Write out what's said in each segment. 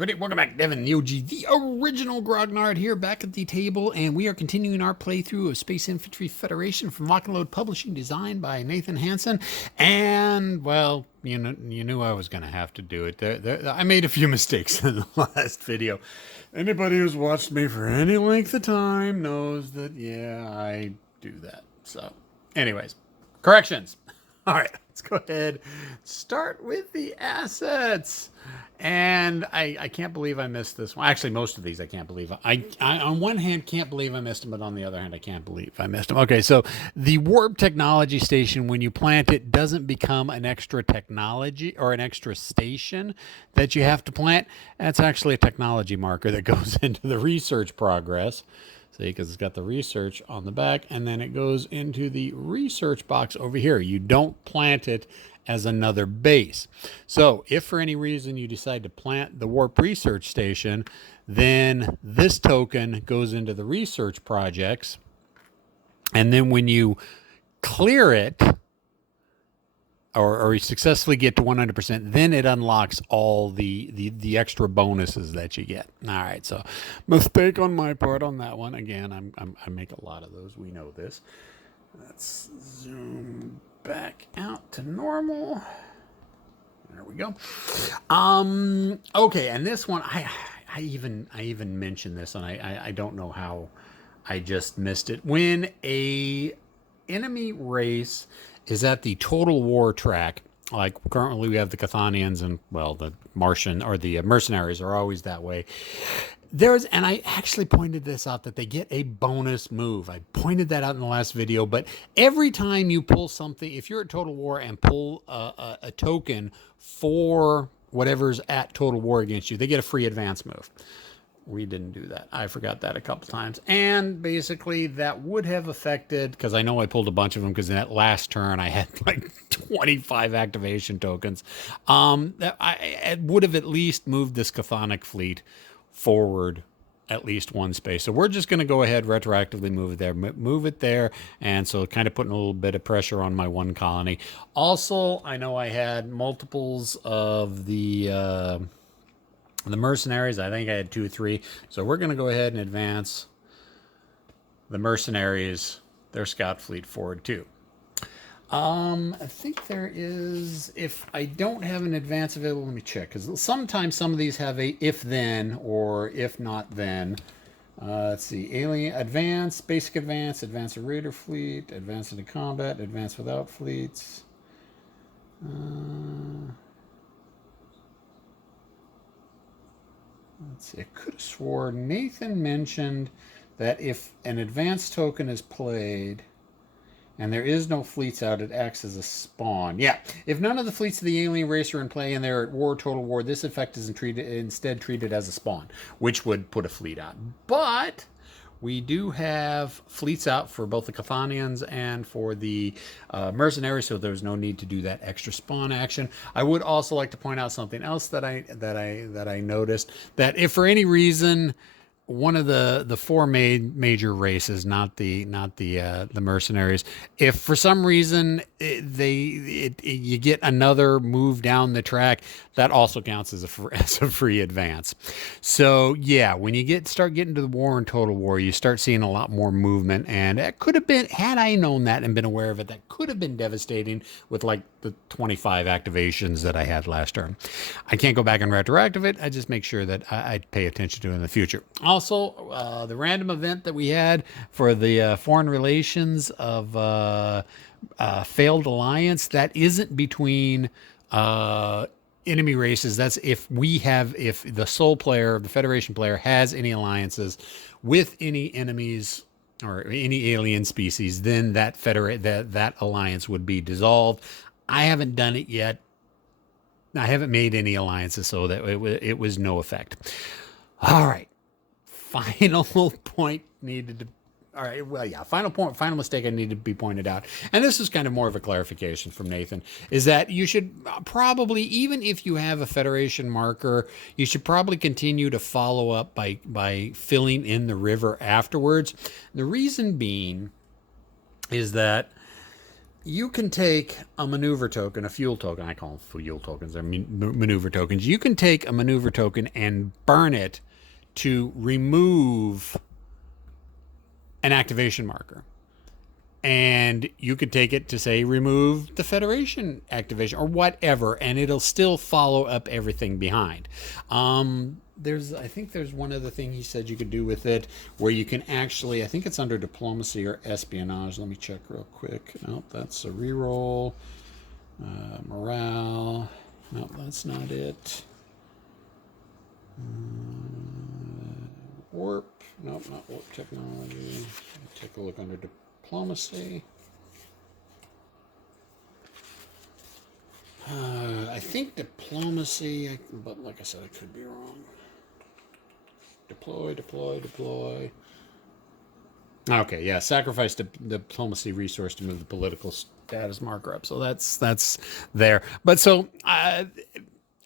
everybody, welcome back. Devin, the OG, the original Grognard here, back at the table, and we are continuing our playthrough of Space Infantry Federation from Lock and Load Publishing, designed by Nathan Hansen. And, well, you knew I was going to have to do it. I made a few mistakes in the last video. Anybody who's watched me for any length of time knows that, yeah, I do that. So, anyways, corrections. All right, let's go ahead. Start with the assets. And I can't believe I missed this one. Actually, most of these I can't believe. I on one hand can't believe I missed them, but on the other hand I can't believe I missed them. Okay, so the warp technology station, when you plant it, doesn't become an extra technology or an extra station that you have to plant. That's actually a technology marker that goes into the research progress. See, because it's got the research on the back, and then it goes into the research box over here. You don't plant it as another base. So if for any reason you decide to plant the warp research station, then this token goes into the research projects, and then when you clear it or you successfully get to 100%, then it unlocks all the extra bonuses that you get. All right, so mistake on my part on that one. Again, I make a lot of those. We know this. Let's zoom back out to normal. There we go. Okay, and this one I even mentioned this, and I don't know how I just missed it. When a enemy race is at the total war track, like currently we have the Cathanians, and well, the Martian or the mercenaries are always that way. And I actually pointed this out, that they get a bonus move. I pointed that out in the last video, but every time you pull something, if you're at Total War and pull a token for whatever's at Total War against you, they get a free advance move. We didn't do that. I forgot that a couple times. And basically that would have affected, because I know I pulled a bunch of them, because in that last turn I had like 25 activation tokens. It would have at least moved this Chthonic fleet forward at least one space. So we're just going to go ahead, retroactively move it there. And so kind of putting a little bit of pressure on my one colony. Also, I know I had multiples of the mercenaries. I think I had 2 or 3. So we're going to go ahead and advance the mercenaries, their scout fleet, forward too. I think there is, if I don't have an advance available, let me check, because sometimes some of these have a if then or if not then. Let's see, alien advance, basic advance, advance a raider fleet, advance into combat, advance without fleets. Let's see, I could have sworn Nathan mentioned that if an advance token is played and there is no fleets out, it acts as a spawn. Yeah, if none of the fleets of the alien race are in play and they're at war, total war, this effect is instead treated as a spawn, which would put a fleet out. But we do have fleets out for both the Cathanians and for the mercenaries, so there's no need to do that extra spawn action. I would also like to point out something else that I noticed, that if for any reason one of the 4 major races, not the mercenaries, if for some reason you get another move down the track, that also counts as a free advance. So yeah, when you start getting to the war and total war, you start seeing a lot more movement, and it could have been, had I known that and been aware of it, that could have been devastating with like the 25 activations that I had last turn. I can't go back and retroactive it. I just make sure that I pay attention to it in the future. Also, the random event that we had for the foreign relations of failed alliance, that isn't between enemy races. That's if the sole player, the Federation player, has any alliances with any enemies or any alien species, then that alliance would be dissolved. I haven't done it yet. I haven't made any alliances, so that it was no effect. All right. Final point needed to. All right. Well, yeah. Final mistake I need to be pointed out. And this is kind of more of a clarification from Nathan, is that you should probably, even if you have a Federation marker, you should probably continue to follow up by filling in the river afterwards. The reason being is that you can take a maneuver token, a fuel token. I call them fuel tokens. They're maneuver tokens. You can take a maneuver token and burn it to remove an activation marker. And you could take it to say remove the Federation activation or whatever, and it'll still follow up everything behind. I think there's one other thing he said you could do with it where you can actually, I think it's under diplomacy or espionage. Let me check real quick. Nope, that's a reroll. Morale. Nope, that's not it. Warp. Nope, not warp technology. Take a look under diplomacy. I think diplomacy, but like I said, I could be wrong. Deploy, deploy, deploy. Okay, yeah, sacrifice diplomacy resource to move the political status marker up. So that's there. But so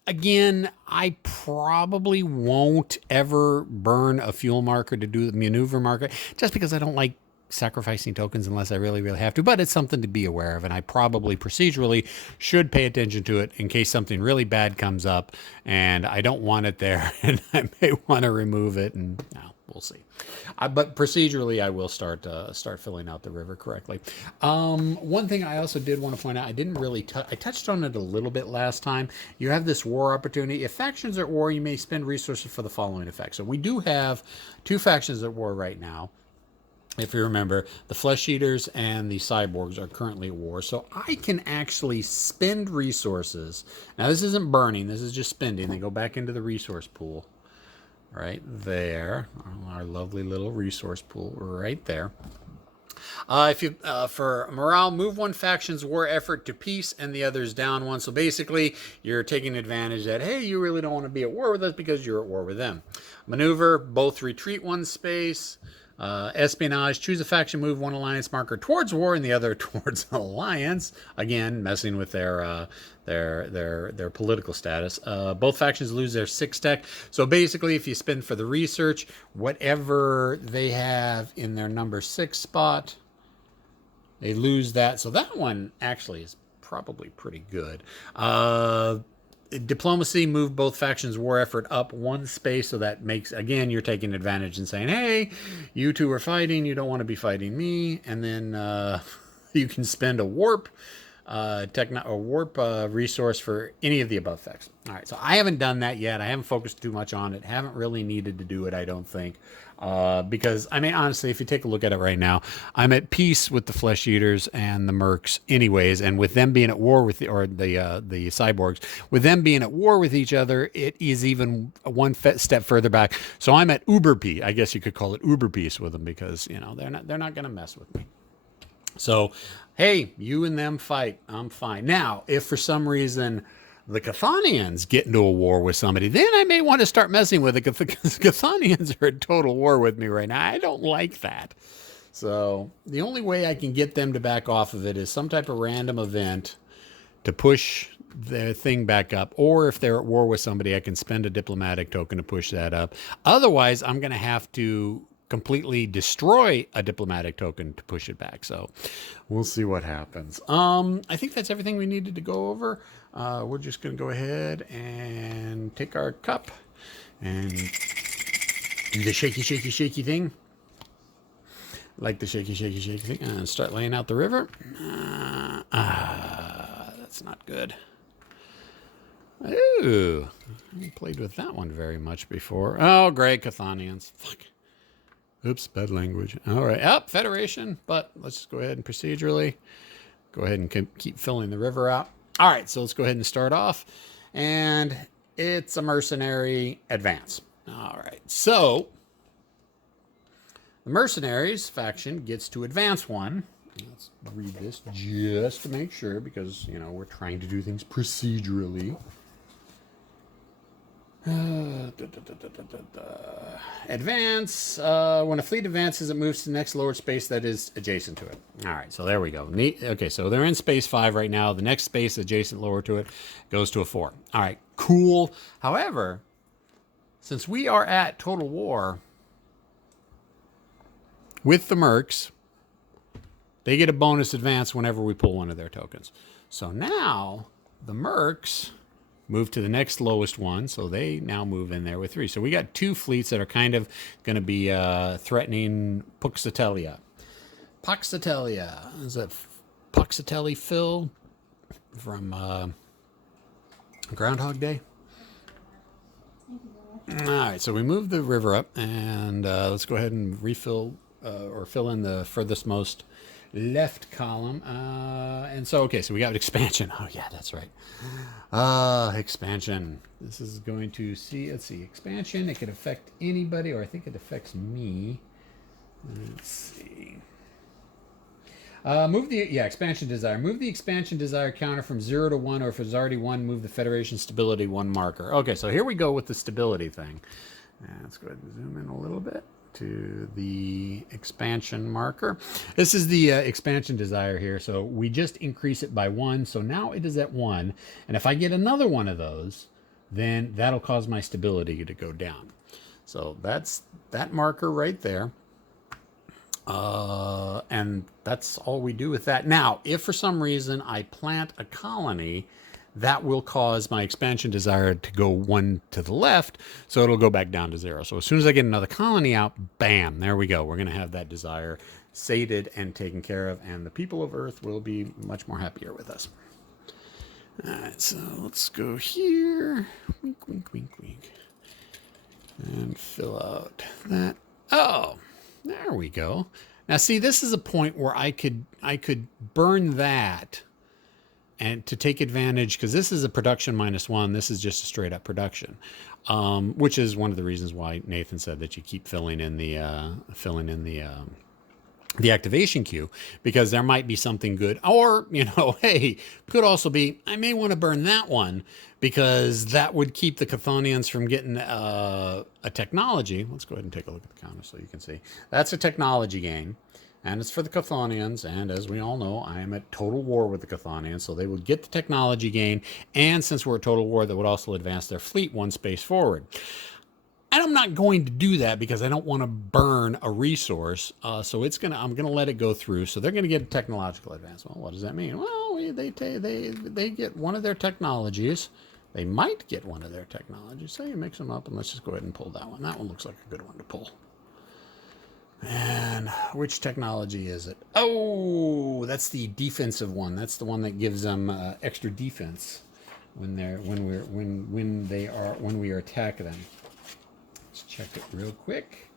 again, I probably won't ever burn a fuel marker to do the maneuver marker, just because I don't like sacrificing tokens unless I really, really have to. But it's something to be aware of, and I probably procedurally should pay attention to it in case something really bad comes up and I don't want it there, and I may want to remove it. And we'll see. But procedurally, I will start filling out the river correctly. One thing I also did want to point out, I didn't really I touched on it a little bit last time. You have this war opportunity. If factions are at war, you may spend resources for the following effect. So we do have 2 factions at war right now. If you remember, the Flesh Eaters and the Cyborgs are currently at war. So I can actually spend resources. Now, this isn't burning. This is just spending. They go back into the resource pool. Right there. Our lovely little resource pool right there. If you for morale, move one faction's war effort to peace and the other's down one. So basically, you're taking advantage that, hey, you really don't want to be at war with us because you're at war with them. Maneuver, both retreat one space. Espionage, choose a faction, move one alliance marker towards war and the other towards alliance. Again, messing with their political status. Both factions lose their 6 tech. So basically, if you spend for the research, whatever they have in their number 6 spot, they lose that. So that one actually is probably pretty good. Diplomacy, move both factions' war effort up 1 space, so that makes, again, you're taking advantage and saying, hey, you 2 are fighting, you don't want to be fighting me. And then you can spend a warp resource for any of the above factions. All right, so I haven't done that yet. I haven't focused too much on it. Haven't really needed to do it, I don't think. Because, I mean, honestly, if you take a look at it right now, I'm at peace with the Flesh Eaters and the Mercs anyways, and with them being at war with the Cyborgs, with them being at war with each other, it is even one step further back. So I'm at Uber Peace. I guess you could call it Uber Peace with them because, you know, they're not going to mess with me. So, hey, you and them fight. I'm fine. Now, if for some reason the Chthonians get into a war with somebody, then I may want to start messing with it because the Chthonians are at total war with me right now. I don't like that. So the only way I can get them to back off of it is some type of random event to push their thing back up. Or if they're at war with somebody, I can spend a diplomatic token to push that up. Otherwise, I'm going to have to completely destroy a diplomatic token to push it back. So we'll see what happens. I think that's everything we needed to go over. We're just going to go ahead and take our cup and do the shaky, shaky, shaky thing. Like the shaky, shaky, shaky thing. And start laying out the river. That's not good. Ooh, I haven't played with that one very much before. Oh, great, Chthonians. Fuck. Oops, bad language. All right, Federation, but let's just go ahead and procedurally go ahead and keep filling the river out. All right, so let's go ahead and start off. And it's a Mercenary Advance. All right, so the Mercenaries faction gets to advance 1. Let's read this just to make sure because, you know, we're trying to do things procedurally. Advance. When a fleet advances, it moves to the next lower space that is adjacent to it. All right, so there we go. Okay, so they're in space 5 right now. The next space adjacent lower to it goes to a 4. All right, cool. However, since we are at total war with the Mercs, they get a bonus advance whenever we pull one of their tokens. So now the mercs move to the next lowest one, so they now move in there with 3. So we got 2 fleets that are kind of going to be threatening Puxatelia. Puxatelia. Is that Puxatelli Phil from Groundhog Day? All right, so we move the river up, and let's go ahead and refill or fill in the furthest most left column. And so, okay, so we got expansion. Oh, yeah, that's right. Expansion. This is going to see, let's see, expansion. It could affect anybody, or I think it affects me. Let's see. Move the expansion desire. Move the expansion desire counter from 0 to 1, or if it's already 1, move the Federation stability 1 marker. Okay, so here we go with the stability thing. Let's go ahead and zoom in a little bit to the expansion marker. This is the expansion desire here. So we just increase it by 1. So now it is at 1. And if I get another one of those, then that'll cause my stability to go down. So that's that marker right there. And that's all we do with that. Now, if for some reason I plant a colony, that will cause my expansion desire to go 1 to the left, so it'll go back down to 0. So as soon as I get another colony out, bam, there we go. We're going to have that desire sated and taken care of, and the people of Earth will be much more happier with us. All right, so let's go here. Wink, wink, wink, wink. And fill out that. Oh, there we go. Now, see, this is a point where I could burn that and to take advantage, because this is a production -1. This is just a straight up production, which is one of the reasons why Nathan said that you keep filling in the activation queue, because there might be something good, or, you know, hey, could also be, I may want to burn that one because that would keep the Chthonians from getting a technology. Let's go ahead and take a look at the counter so you can see. That's a technology gain, and it's for the Chthonians, and as we all know, I am at total war with the Chthonians, so they would get the technology gain, and since we're at total war, that would also advance their fleet 1 space forward. And I'm not going to do that because I don't want to burn a resource. So I'm gonna let it go through. So they're gonna get a technological advance. Well, what does that mean? Well, they get one of their technologies. They might get one of their technologies. So you mix them up, and let's just go ahead and pull that one. That one looks like a good one to pull. And which technology is it? Oh, that's the defensive one. That's the one that gives them extra defense when we attack them. Let's check it real quick.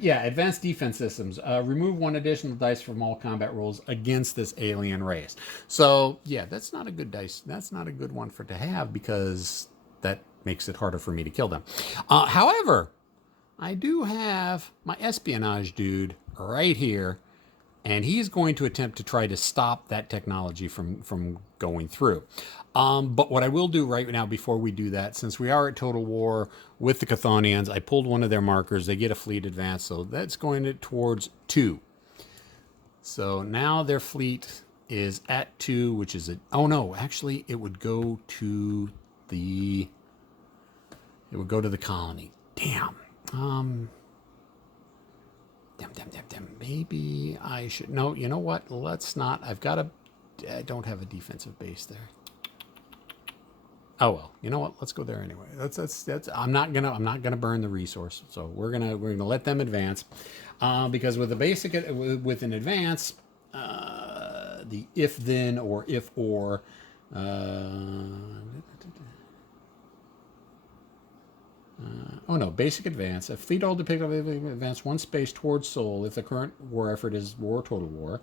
Yeah, advanced defense systems. Remove 1 additional dice from all combat rolls against this alien race. So, yeah, that's not a good dice. That's not a good one to have, because that makes it harder for me to kill them. However, I do have my espionage dude right here, and he's going to attempt to try to stop that technology from going through. But what I will do right now before we do that, since we are at total war with the Chthonians, I pulled one of their markers. They get a fleet advance, so that's going towards 2. So now their fleet is at 2, which is oh no, actually it would go to the colony. Damn. Maybe I should. No, you know what? Let's not. I don't have a defensive base there. Oh well, you know what? Let's go there anyway. That's. I'm not gonna burn the resource. So we're gonna let them advance, because with an advance, the if then or if or. Oh no, basic advance. A fleet all depicted advance 1 space towards Sol if the current war effort is war total war.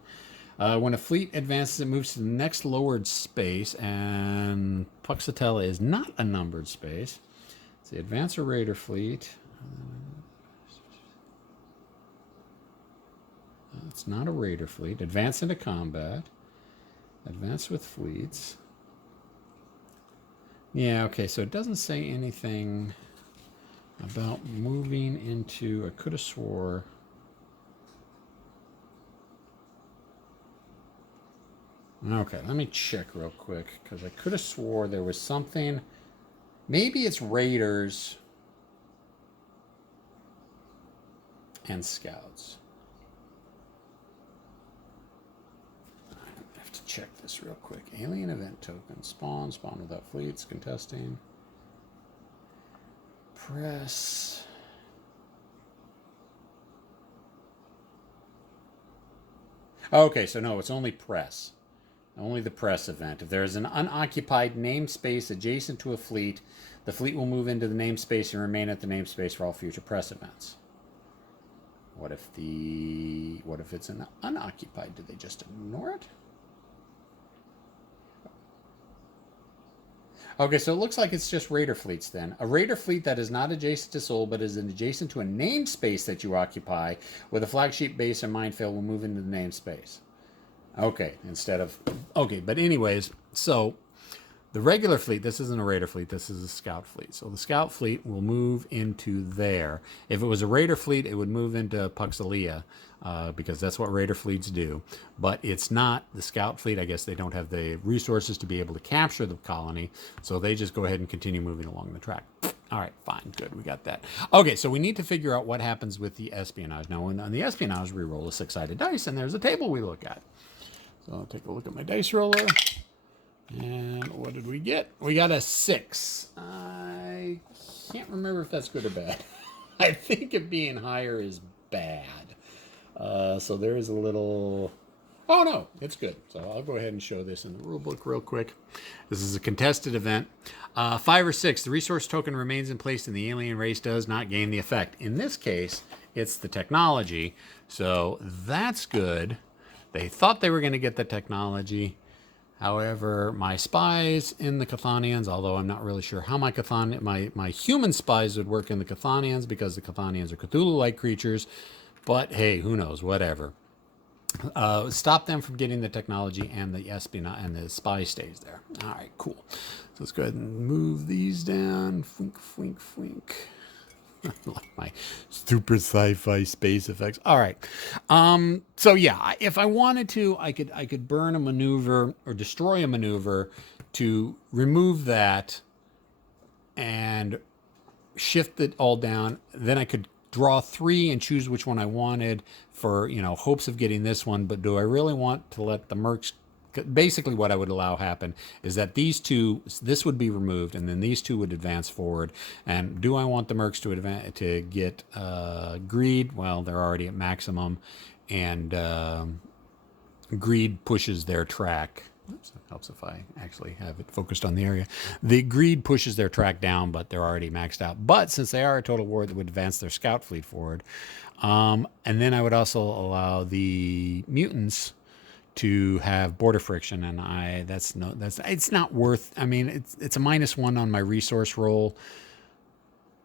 When a fleet advances, it moves to the next lowered space, and Puxatella is not a numbered space. It's the advance a raider fleet. It's not a raider fleet. Advance into combat. Advance with fleets. Yeah, okay, so it doesn't say anything about moving into. I could have swore. Okay, let me check real quick, because I could have swore there was something. Maybe it's raiders and scouts. check this real quick. Alien event token. Spawn without fleets. Contesting. Press. Okay, so no, it's only press. Only the press event. If there is an unoccupied namespace adjacent to a fleet, the fleet will move into the namespace and remain at the namespace for all future press events. What if it's an unoccupied? Do they just ignore it? Okay, so it looks like it's just raider fleets then. A raider fleet that is not adjacent to Sol, but is adjacent to a namespace that you occupy with a flagship base or minefield will move into the namespace. Okay, but anyways, so the regular fleet, this isn't a raider fleet, this is a scout fleet. So the scout fleet will move into there. If it was a raider fleet, it would move into Puxalia, because that's what raider fleets do. But it's not the scout fleet. I guess they don't have the resources to be able to capture the colony, so they just go ahead and continue moving along the track. All right, fine, good, we got that. Okay, so we need to figure out what happens with the espionage. Now, on the espionage, we roll a 6-sided dice, and there's a table we look at. So I'll take a look at my dice roller. And what did we get? We got a 6. I can't remember if that's good or bad. I think it being higher is bad. So there is a little... Oh, no, it's good. So I'll go ahead and show this in the rulebook real quick. This is a contested event. 5 or 6, the resource token remains in place and the alien race does not gain the effect. In this case, it's the technology. So that's good. They thought they were going to get the technology. However, my spies in the Chthonians, although I'm not really sure how my human spies would work in the Chthonians, because the Chthonians are Cthulhu-like creatures. But hey, who knows? Whatever. Stop them from getting the technology, and the espionage and the spy stays there. All right, cool. So let's go ahead and move these down. Fwink, fwink, fwink. Like my super sci-fi space effects. All right. So yeah, if I wanted to, I could burn a maneuver or destroy a maneuver to remove that and shift it all down. Then I could draw 3 and choose which one I wanted for, hopes of getting this one. But do I really want to let the mercs? Basically what I would allow happen is that this would be removed, and then these 2 would advance forward. And do I want the mercs to get greed? Well, they're already at maximum, and greed pushes their track. Oops, it helps if I actually have it focused on the area. The greed pushes their track down, but they're already maxed out. But since they are a total war, that would advance their scout fleet forward. And then I would also allow the mutants to have border friction, and it's not worth. I mean, it's a -1 on my resource roll.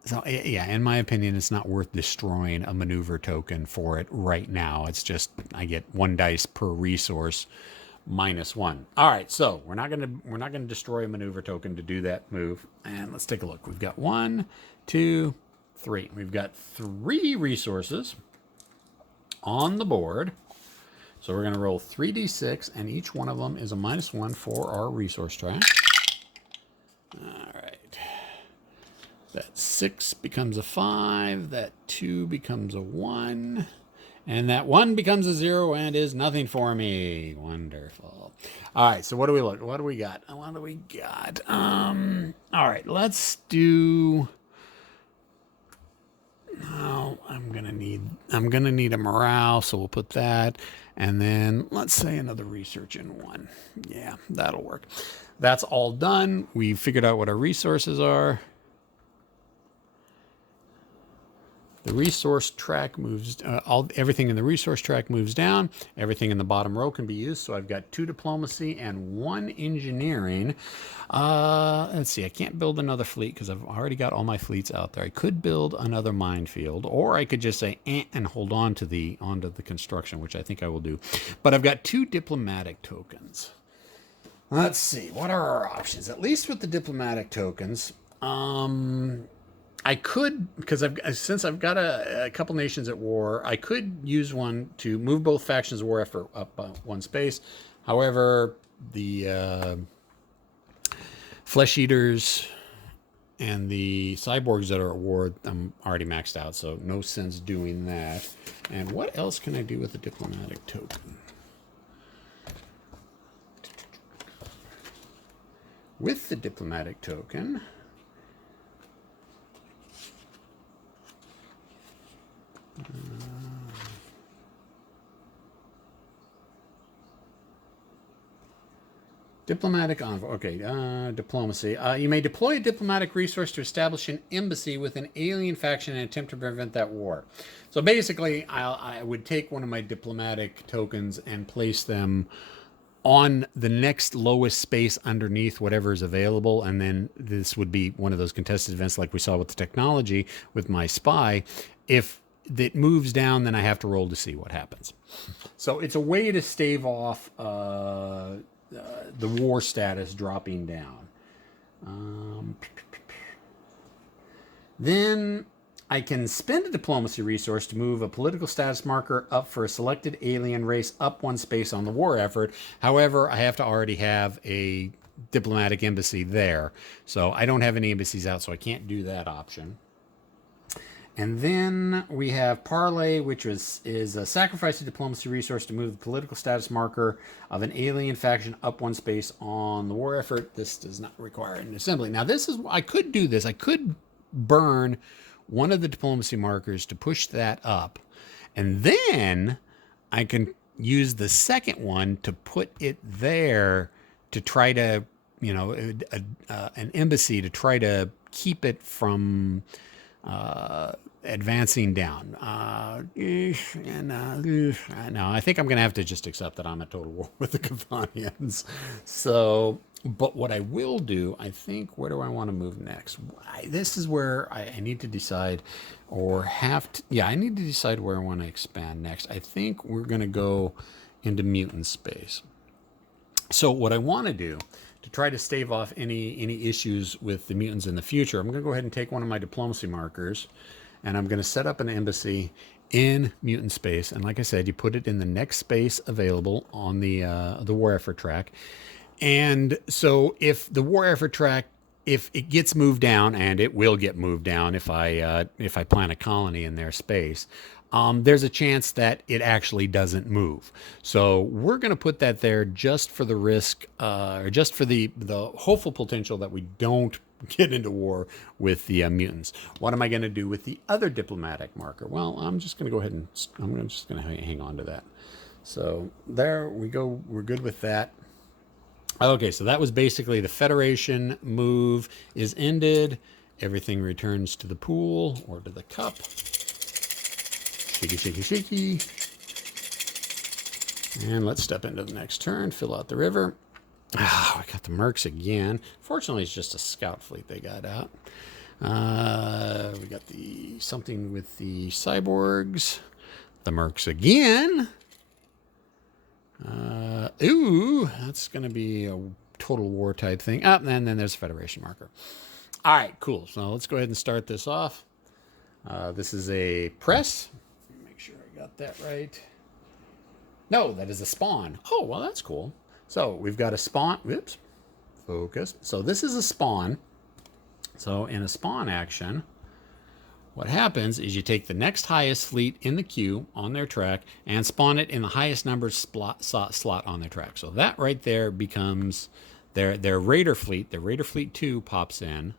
So yeah, in my opinion, it's not worth destroying a maneuver token for it right now. It's just I get 1 dice per resource, -1. All right, so we're not gonna destroy a maneuver token to do that move. And let's take a look. We've got 1, 2, 3. We've got 3 resources on the board. So we're going to roll 3d6, and each one of them is a -1 for our resource track. All right. That 6 becomes a 5. That 2 becomes a 1. And that 1 becomes a 0 and is nothing for me. Wonderful. All right, so what do we look? What do we got? All right, let's do... Oh, I'm gonna need a morale, so we'll put that, and then let's say another research in 1. Yeah, that'll work. That's all done. We figured out what our resources are. The resource track moves, everything in the resource track moves down. Everything in the bottom row can be used. So I've got 2 diplomacy and 1 engineering. Let's see, I can't build another fleet because I've already got all my fleets out there. I could build another minefield, or I could just say and hold on to onto the construction, which I think I will do. But I've got 2 diplomatic tokens. Let's see, what are our options? At least with the diplomatic tokens, I could, because since I've got a couple nations at war, I could use one to move both factions of war effort up 1 space. However, the flesh eaters and the cyborgs that are at war, I'm already maxed out, so no sense doing that. And what else can I do with a diplomatic token? with the diplomatic token. Diplomatic envoy. Okay, diplomacy. You may deploy a diplomatic resource to establish an embassy with an alien faction and attempt to prevent that war. So basically, I would take one of my diplomatic tokens and place them on the next lowest space underneath whatever is available, and then this would be one of those contested events like we saw with the technology with my spy. If it moves down, then I have to roll to see what happens. So it's a way to stave off the war status dropping down. Then I can spend a diplomacy resource to move a political status marker up for a selected alien race up one space on the war effort. However, I have to already have a diplomatic embassy there. So I don't have any embassies out, so I can't do that option. And then we have Parlay, which is a sacrifice a diplomacy resource to move the political status marker of an alien faction up one space on the war effort. This does not require an assembly. Now, this is, I could do this. I could burn one of the diplomacy markers to push that up. And then I can use the second one to put it there to try to, you know, an embassy to try to keep it from advancing down. No, I think I'm going to have to just accept that I'm at total war with the Cathanians. So, but what I will do, I think, where do I want to move next? This is where I need to decide, or have to, yeah, I need to decide where I want to expand next. I think we're going to go into mutant space. So what I want to do to try to stave off any issues with the mutants in the future, I'm going to go ahead and take one of my diplomacy markers, and I'm going to set up an embassy in mutant space. And like I said, you put it in the next space available on the war effort track. And so if the war effort track, if it gets moved down, and it will get moved down if I plant a colony in their space, there's a chance that it actually doesn't move. So we're going to put that there just for the risk, or just for the hopeful potential that we don't get into war with the mutants. What am I going to do with the other diplomatic marker? Well, I'm just going to go ahead and I'm just going to hang on to that. So there we go. We're good with that. Okay, so that was basically the Federation move is ended. Everything returns to the pool or to the cup. Shaky, shaky, shaky. And let's step into the next turn, fill out the river. Ah, we got the Mercs again. Fortunately, it's just a scout fleet they got out. We got the something with the cyborgs. The Mercs again. Ooh, that's going to be a total war type thing. And then there's a Federation marker. All right, cool. So let's go ahead and start this off. This is a press. Make sure I got that right. No, that is a spawn. Oh, well, that's cool. So we've got a spawn. Whoops. Focus. So this is a spawn. So in a spawn action, what happens is you take the next highest fleet in the queue on their track and spawn it in the highest numbered slot on their track. So that right there becomes their Raider fleet. Their Raider fleet 2 pops in.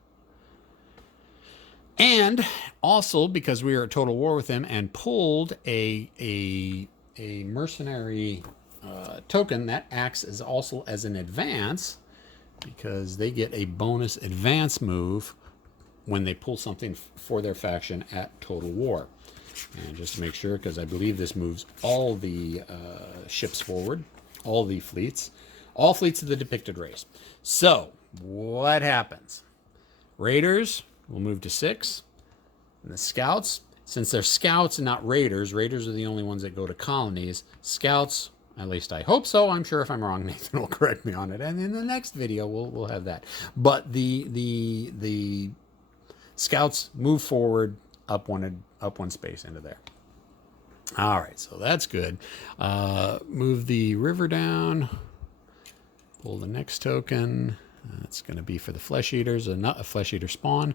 And also, because we were at total war with them and pulled a mercenary token that acts as also as an advance, because they get a bonus advance move when they pull something for their faction at total war. And just to make sure, because I believe this moves all the ships forward, all the fleets, all fleets of the depicted race. So what happens? Raiders will move to 6. And the scouts, since they're scouts and not raiders, raiders are the only ones that go to colonies. Scouts, at least I hope so. I'm sure if I'm wrong, Nathan will correct me on it. And in the next video, we'll have that. But the scouts move forward up one space into there. All right, so that's good. Move the river down. Pull the next token. That's going to be for the flesh eaters, not a flesh eater spawn.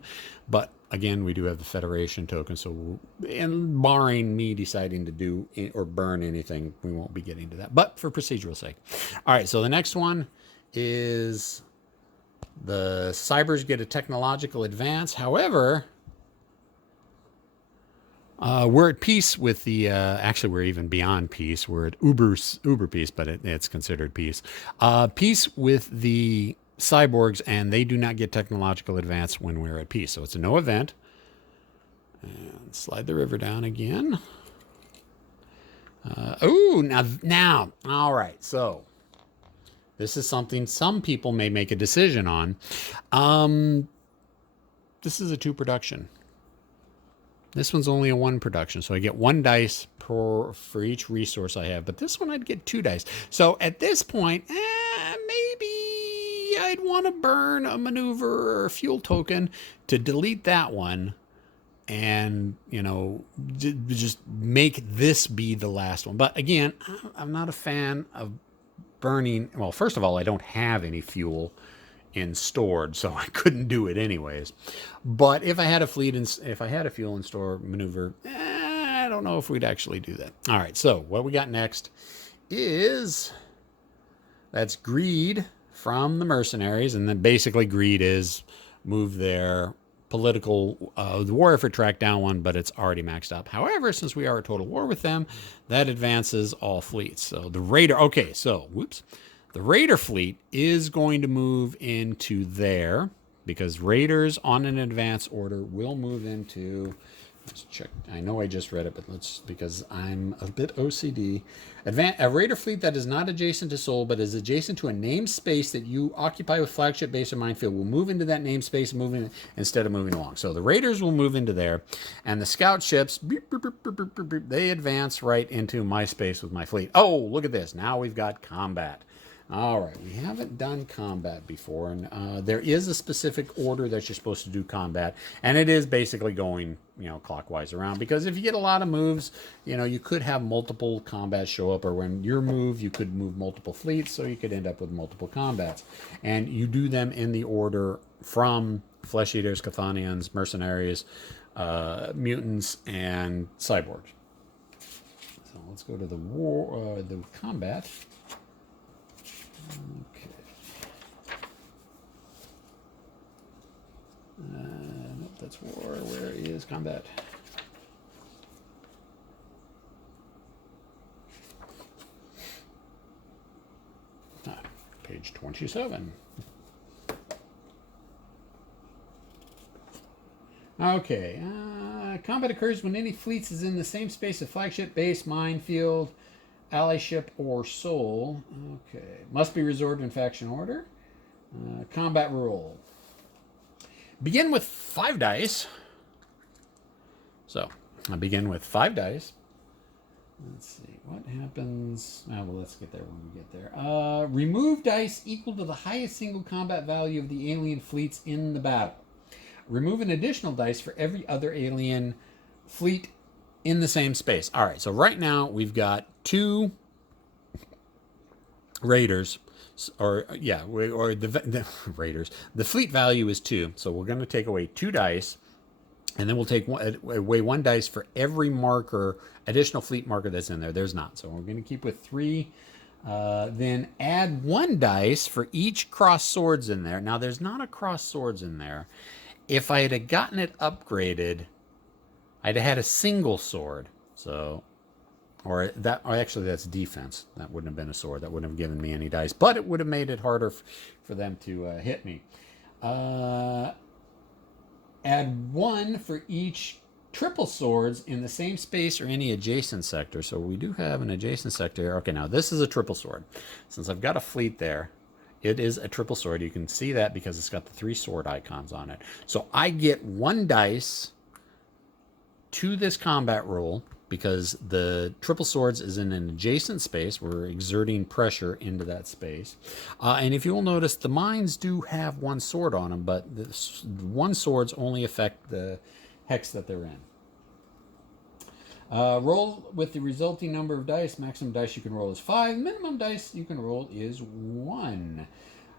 But again, we do have the Federation token. So, and barring me deciding to do or burn anything, we won't be getting to that. But for procedural sake. All right, so the next one is The cybers get a technological advance. However, we're at peace with the. Actually, we're even beyond peace. We're at uber peace, but it's considered peace. Peace with the cyborgs, and they do not get technological advance when we're at peace. So it's a no event. And slide the river down again. Now, all right. So this is something some people may make a decision on. This is a 2 production. This one's only a 1 production, so I get 1 dice for each resource I have. But this one I'd get 2 dice. So at this point, maybe I'd want to burn a maneuver or a fuel token to delete that one, and just make this be the last one. But again, I'm not a fan of burning. Well, first of all, I don't have any fuel in stored, so I couldn't do it anyways. But if I had a fleet and if I had a fuel and store maneuver, I don't know if we'd actually do that. All right, so what we got next is that's greed from the mercenaries, and then basically greed is move their political the war effort track down 1, but it's already maxed up. However, since we are at total war with them, that advances all fleets. So the raider, the raider fleet is going to move into there, because raiders on an advance order will move into, let's check. I know I just read it, but because I'm a bit OCD. A raider fleet that is not adjacent to Sol, but is adjacent to a named space that you occupy with flagship, base, or minefield will move into that named space, instead of moving along. So the raiders will move into there, and the scout ships, they advance right into my space with my fleet. Oh, look at this. Now we've got combat. All right, we haven't done combat before, and there is a specific order that you're supposed to do combat, and it is basically going, clockwise around, because if you get a lot of moves, you could have multiple combats show up, or when your move, you could move multiple fleets, so you could end up with multiple combats, and you do them in the order from Flesh Eaters, Chthonians, Mercenaries, Mutants, and Cyborgs. So let's go to the combat. Okay. Nope, that's war. Where is combat? Page 27. Okay. Combat occurs when any fleets is in the same space of flagship, base, minefield, ally ship, or soul. Okay. Must be resolved in faction order. Combat rule. Begin with 5 dice. So, I begin with 5 dice. Let's see. What happens? Well, let's get there when we get there. Remove dice equal to the highest single combat value of the alien fleets in the battle. Remove an additional dice for every other alien fleet in the same space. All right, so right now we've got 2 raiders, or the raiders. The fleet value is 2, so we're going to take away 2 dice, and then we'll take away 1 dice for every marker, additional fleet marker that's in there. There's not, so we're going to keep with 3. Then add 1 dice for each cross swords in there. Now there's not a cross swords in there. If I had gotten it upgraded, I'd have had a single sword. So, or actually that's defense. That wouldn't have been a sword. That wouldn't have given me any dice, but it would have made it harder for them to hit me. Add 1 for each triple swords in the same space or any adjacent sector. So we do have an adjacent sector. Okay, now this is a triple sword. Since I've got a fleet there, it is a triple sword. You can see that because it's got the 3 sword icons on it. So I get 1 dice to this combat roll because the triple swords is in an adjacent space. We're exerting pressure into that space. And if you will notice, the mines do have 1 sword on them, but the 1 swords only affect the hex that they're in. Roll with the resulting number of dice. Maximum dice you can roll is 5. Minimum dice you can roll is 1.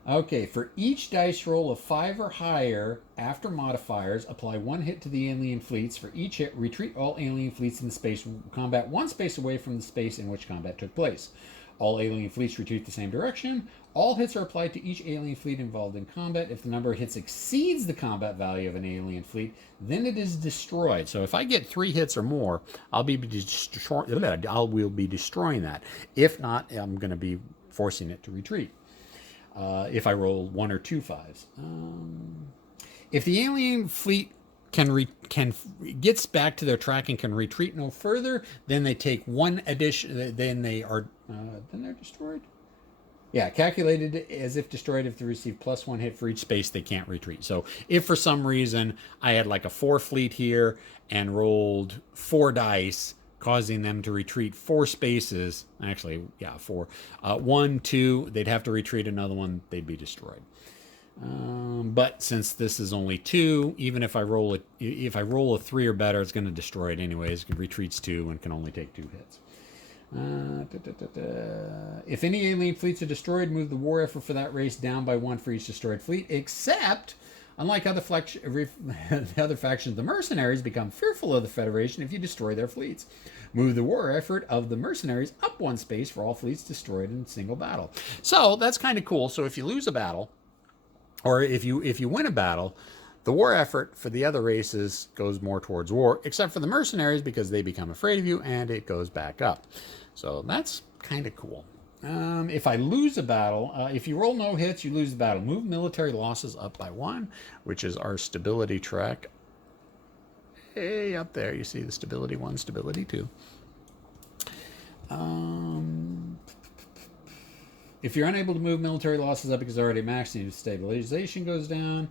Okay, for each dice roll of 5 or higher, after modifiers, apply 1 hit to the alien fleets. For each hit, retreat all alien fleets in the space combat 1 space away from the space in which combat took place. All alien fleets retreat the same direction. All hits are applied to each alien fleet involved in combat. If the number of hits exceeds the combat value of an alien fleet, then it is destroyed. So if I get 3 hits or more, I will be destroying that. If not, I'm going to be forcing it to retreat. If I roll 1 or 2 5s. If the alien fleet gets back to their track and can retreat no further, then they take 1 addition. Then they're destroyed. Yeah, calculated as if destroyed if they receive +1 hit for each space they can't retreat. So if for some reason I had like a 4 fleet here and rolled 4 dice, causing them to retreat 4 spaces, actually, yeah, 4. 1, 2, they'd have to retreat another one, they'd be destroyed. But since this is only 2, even if I roll a 3 or better, it's going to destroy it anyways. It retreats 2 and can only take 2 hits. If any alien fleets are destroyed, move the war effort for that race down by 1 for each destroyed fleet, except, unlike other factions, the mercenaries become fearful of the Federation if you destroy their fleets. Move the war effort of the mercenaries up 1 space for all fleets destroyed in a single battle. So that's kind of cool. So if you lose a battle, or if you win a battle, the war effort for the other races goes more towards war, except for the mercenaries because they become afraid of you and it goes back up. So that's kind of cool. If I lose a battle, if you roll no hits, you lose the battle. Move military losses up by 1, which is our stability track. Hey, up there, you see the stability 1, stability 2. If you're unable to move military losses up because they're already maxed, your stabilization goes down.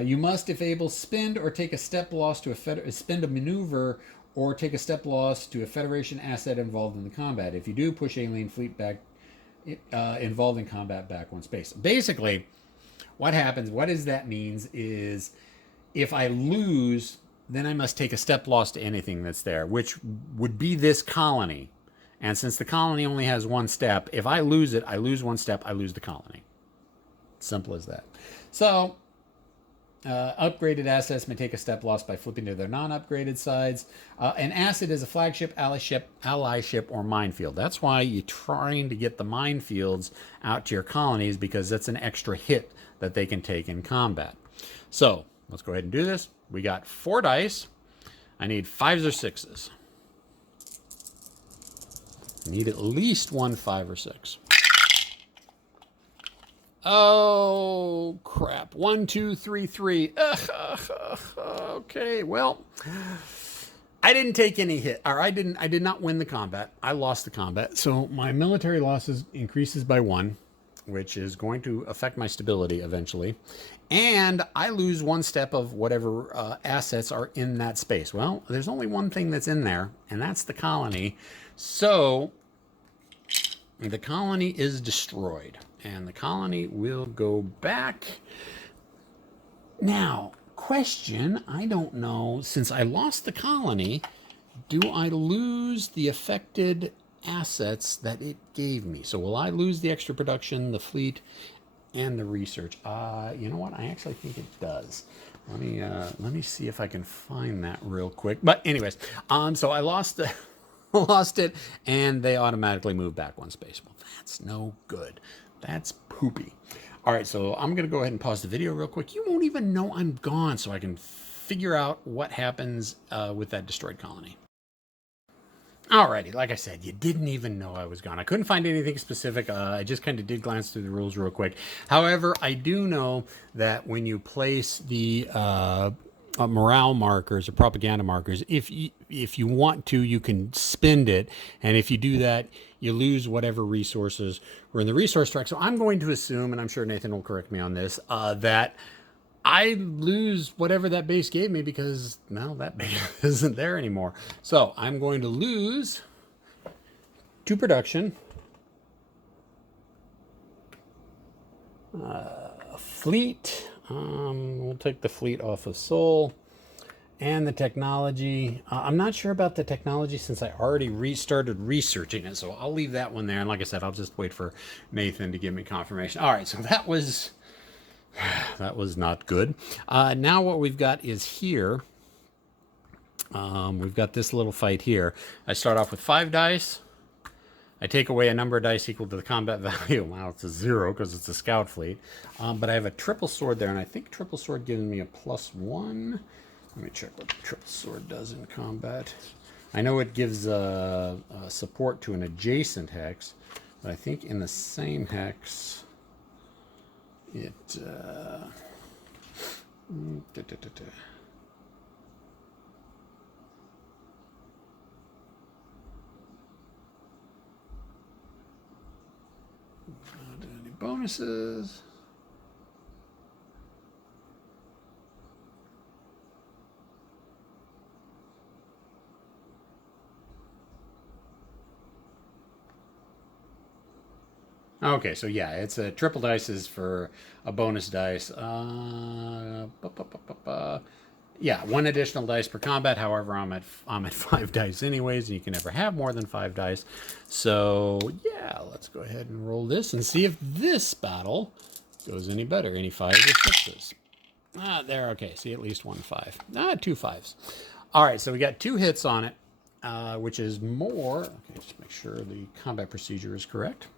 You must, if able, spend or take a step loss to spend a maneuver or take a step loss to a Federation asset involved in the combat. If you do, push alien fleet back involved in combat back 1 space. Basically, what happens, what does that means is if I lose, then I must take a step loss to anything that's there, which would be this colony. And since the colony only has 1 step, if I lose it, I lose 1 step, I lose the colony. Simple as that. So, upgraded assets may take a step loss by flipping to their non-upgraded sides. An asset is a flagship, ally ship, or minefield. That's why you're trying to get the minefields out to your colonies, because that's an extra hit that they can take in combat. So, let's go ahead and do this. We got 4 dice. I need 5s or 6s. I need at least 1 5 or 6. Oh, crap. 1, 2, 3, 3. Okay, well, I didn't take any hit. Or I did not win the combat. I lost the combat. So my military losses increases by 1, which is going to affect my stability eventually. And I lose 1 step of whatever assets are in that space. Well, there's only one thing that's in there, and that's the colony. So the colony is destroyed, and the colony will go back. Now, question, I don't know, since I lost the colony, do I lose the affected assets that it gave me? So will I lose the extra production, the fleet, and the research? You know what? I actually think it does. Let me see if I can find that real quick. But anyways, so I lost it, and they automatically move back 1 space. Well, that's no good. That's poopy. All right, so I'm going to go ahead and pause the video real quick. You won't even know I'm gone, so I can figure out what happens with that destroyed colony. Alrighty, like I said, you didn't even know I was gone. I couldn't find anything specific. I just kind of did glance through the rules real quick. However, I do know that when you place the morale markers or propaganda markers, if you want to, you can spend it, and if you do that, you lose whatever resources were in the resource track. So I'm going to assume, and I'm sure Nathan will correct me on this, that I lose whatever that base gave me because, well, that base isn't there anymore. So I'm going to lose 2 production, fleet. We'll take the fleet off of Sol, and the technology. I'm not sure about the technology since I already restarted researching it, so I'll leave that one there. And like I said, I'll just wait for Nathan to give me confirmation. All right, so that was not good. Now what we've got is here. We've got this little fight here. I start off with 5 dice. I take away a number of dice equal to the combat value. Wow, it's a 0 because it's a scout fleet. But I have a triple sword there, and I think triple sword gives me a +1. Let me check what the triple sword does in combat. I know it gives support to an adjacent hex, but I think in the same hex, it... Any bonuses? Okay, so yeah, it's a triple dice is for a bonus dice. Yeah, 1 additional dice per combat. However, I'm at 5 dice anyways, and you can never have more than 5 dice. So yeah, let's go ahead and roll this and see if this battle goes any better. Any 5s or 6s? There. Okay, see at least 1 5. 2 5s. All right, so we got 2 hits on it, which is more. Okay, just make sure the combat procedure is correct.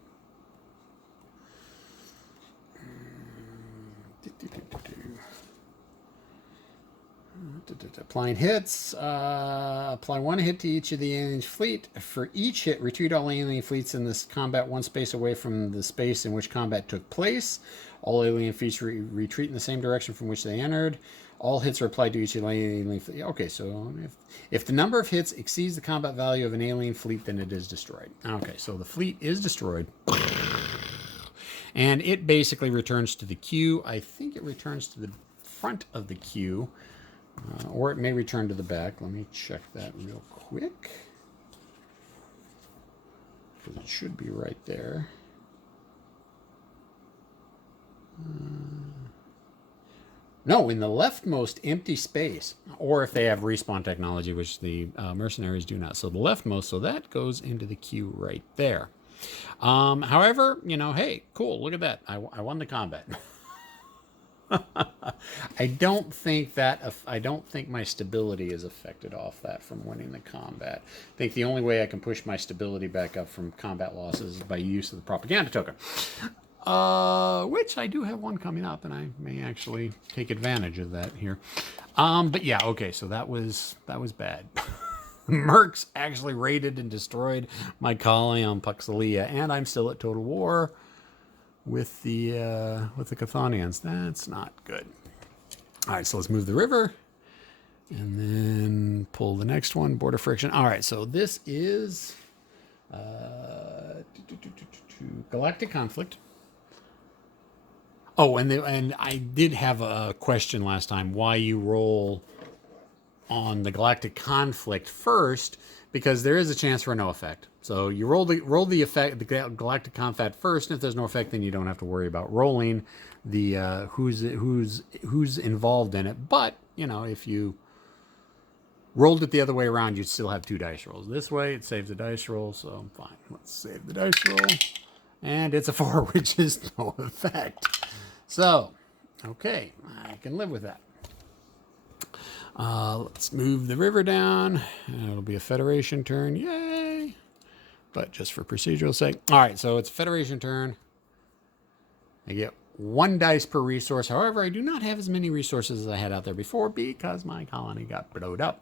Applying hits. Apply 1 hit to each of the alien fleet. For each hit, retreat all alien fleets in this combat 1 space away from the space in which combat took place. All alien fleets retreat in the same direction from which they entered. All hits are applied to each alien fleet. Okay, so if the number of hits exceeds the combat value of an alien fleet, then it is destroyed. Okay, so the fleet is destroyed. And it basically returns to the queue. I think it returns to the front of the queue. Or it may return to the back. Let me check that real quick. Because it should be right there. No, in the leftmost empty space. Or if they have respawn technology, which the mercenaries do not. So the leftmost, so that goes into the queue right there. However, you know, hey, cool, look at that. I won the combat. I don't think my stability is affected off that from winning the combat. I think the only way I can push my stability back up from combat losses is by use of the propaganda token. Which I do have one coming up, and I may actually take advantage of that here. But yeah, okay, so that was bad. Mercs actually raided and destroyed my colony on Puxalia, and I'm still at total war with the Chthonians. That's not good. All right, so let's move the river, and then pull the next one. Border friction. All right, so this is Galactic Conflict. Oh, and I did have a question last time. Why you roll on the Galactic Conflict first, because there is a chance for no effect. So you roll the effect, the Galactic Conflict first, and if there's no effect, then you don't have to worry about rolling the who's involved in it. But you know, if you rolled it the other way around, you'd still have 2 dice rolls. This way, it saves the dice roll, so fine. Let's save the dice roll, and it's a 4, which is no effect. So, okay, I can live with that. Let's move the river down. It'll be a Federation turn. Yay! But just for procedural sake. All right, so it's a Federation turn. I get 1 dice per resource. However, I do not have as many resources as I had out there before because my colony got blowed up.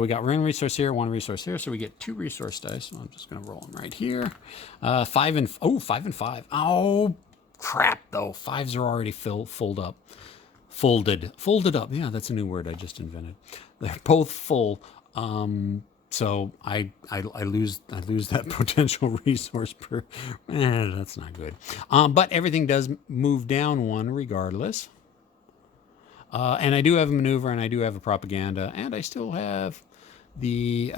We got 1 resource here, 1 resource here, so we get 2 resource dice. So I'm just going to roll them right here. 5 and 5. Oh, crap, though. 5s are already folded up. Yeah, that's a new word I just invented. They're both full. So I lose that potential resource per. That's not good. But everything does move down 1 regardless. And I do have a maneuver, and I do have a propaganda, and I still have the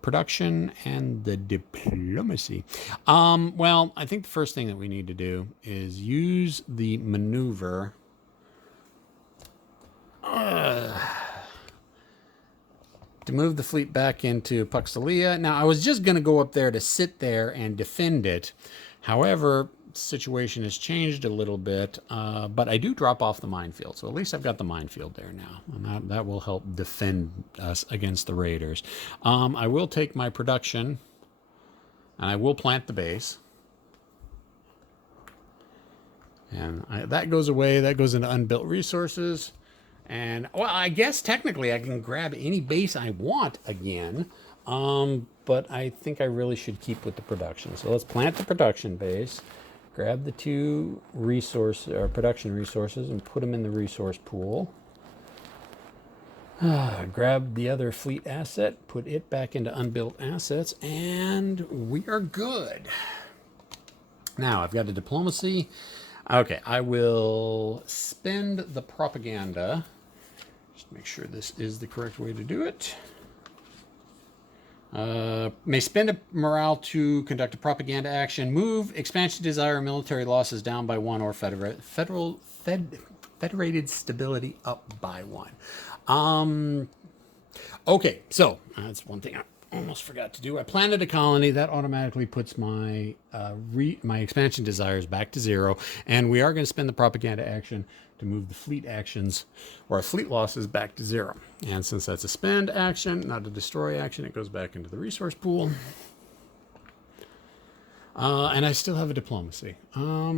production and the diplomacy. Well, I think the first thing that we need to do is use the maneuver. To move the fleet back into Puxalia. Now, I was just going to go up there to sit there and defend it. However, the situation has changed a little bit, but I do drop off the minefield. So at least I've got the minefield there now, and that will help defend us against the raiders. I will take my production And I will plant the base. And that goes away. That goes into unbuilt resources. And, well, I guess technically I can grab any base I want again. But I think I really should keep with the production. So let's plant the production base. Grab the 2 production resources and put them in the resource pool. Grab the other fleet asset, put it back into unbuilt assets, and we are good. Now, I've got a diplomacy. Okay, I will spend the propaganda. Just make sure this is the correct way to do it. May spend a morale to conduct a propaganda action. Move expansion desire military losses down by 1 or federated stability up by 1. Okay, so that's one thing I almost forgot to do. I planted a colony. That automatically puts my my expansion desires back to 0. And we are going to spend the propaganda action to move the fleet actions or fleet losses back to 0. And since that's a spend action, not a destroy action, it goes back into the resource pool. And I still have a diplomacy. I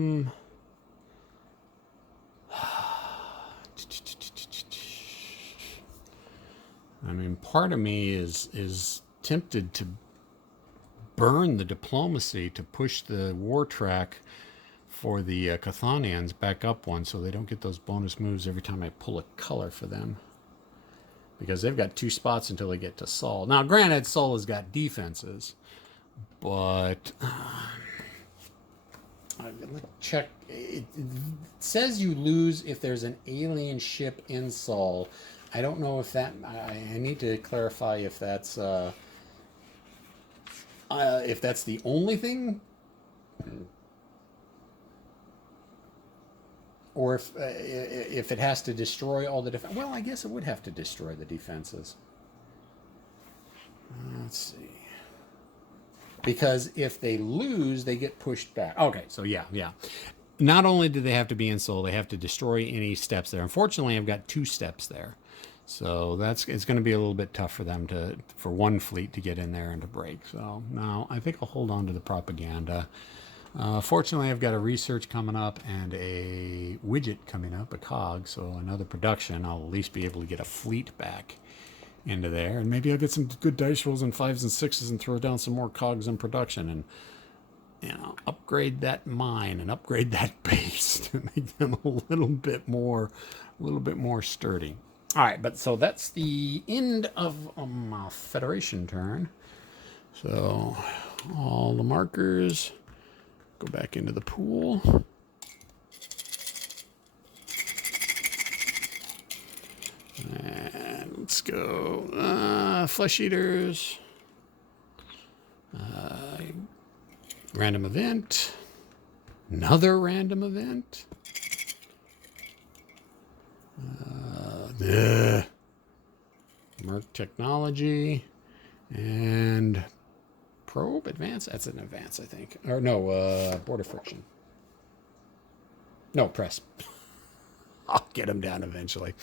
mean, part of me is tempted to burn the diplomacy to push the war track for the Chthonians back up 1 so they don't get those bonus moves every time I pull a color for them. Because they've got 2 spots until they get to Sol. Now, granted, Sol has got defenses, but let's check. It says you lose if there's an alien ship in Sol. I don't know if that. I need to clarify if that's the only thing, or if it has to destroy all the defense. Well, I guess it would have to destroy the defenses. Let's see. Because if they lose, they get pushed back. Okay, so yeah. Not only do they have to be in Sol, they have to destroy any steps there. Unfortunately, I've got 2 steps there. So it's going to be a little bit tough for them for one fleet to get in there and to break. So now I think I'll hold on to the propaganda. Fortunately, I've got a research coming up and a widget coming up, a cog. So another production, I'll at least be able to get a fleet back into there. And maybe I'll get some good dice rolls and 5s and 6s and throw down some more cogs in production and upgrade that mine and upgrade that base to make them a little bit more sturdy. All right, but so that's the end of my Federation turn. So all the markers go back into the pool. And let's go Flesh Eaters. Random event. Another random event. Merc Technology and Probe Advance. That's an advance, I think. Or no, Border Friction. No, Press. I'll get them down eventually.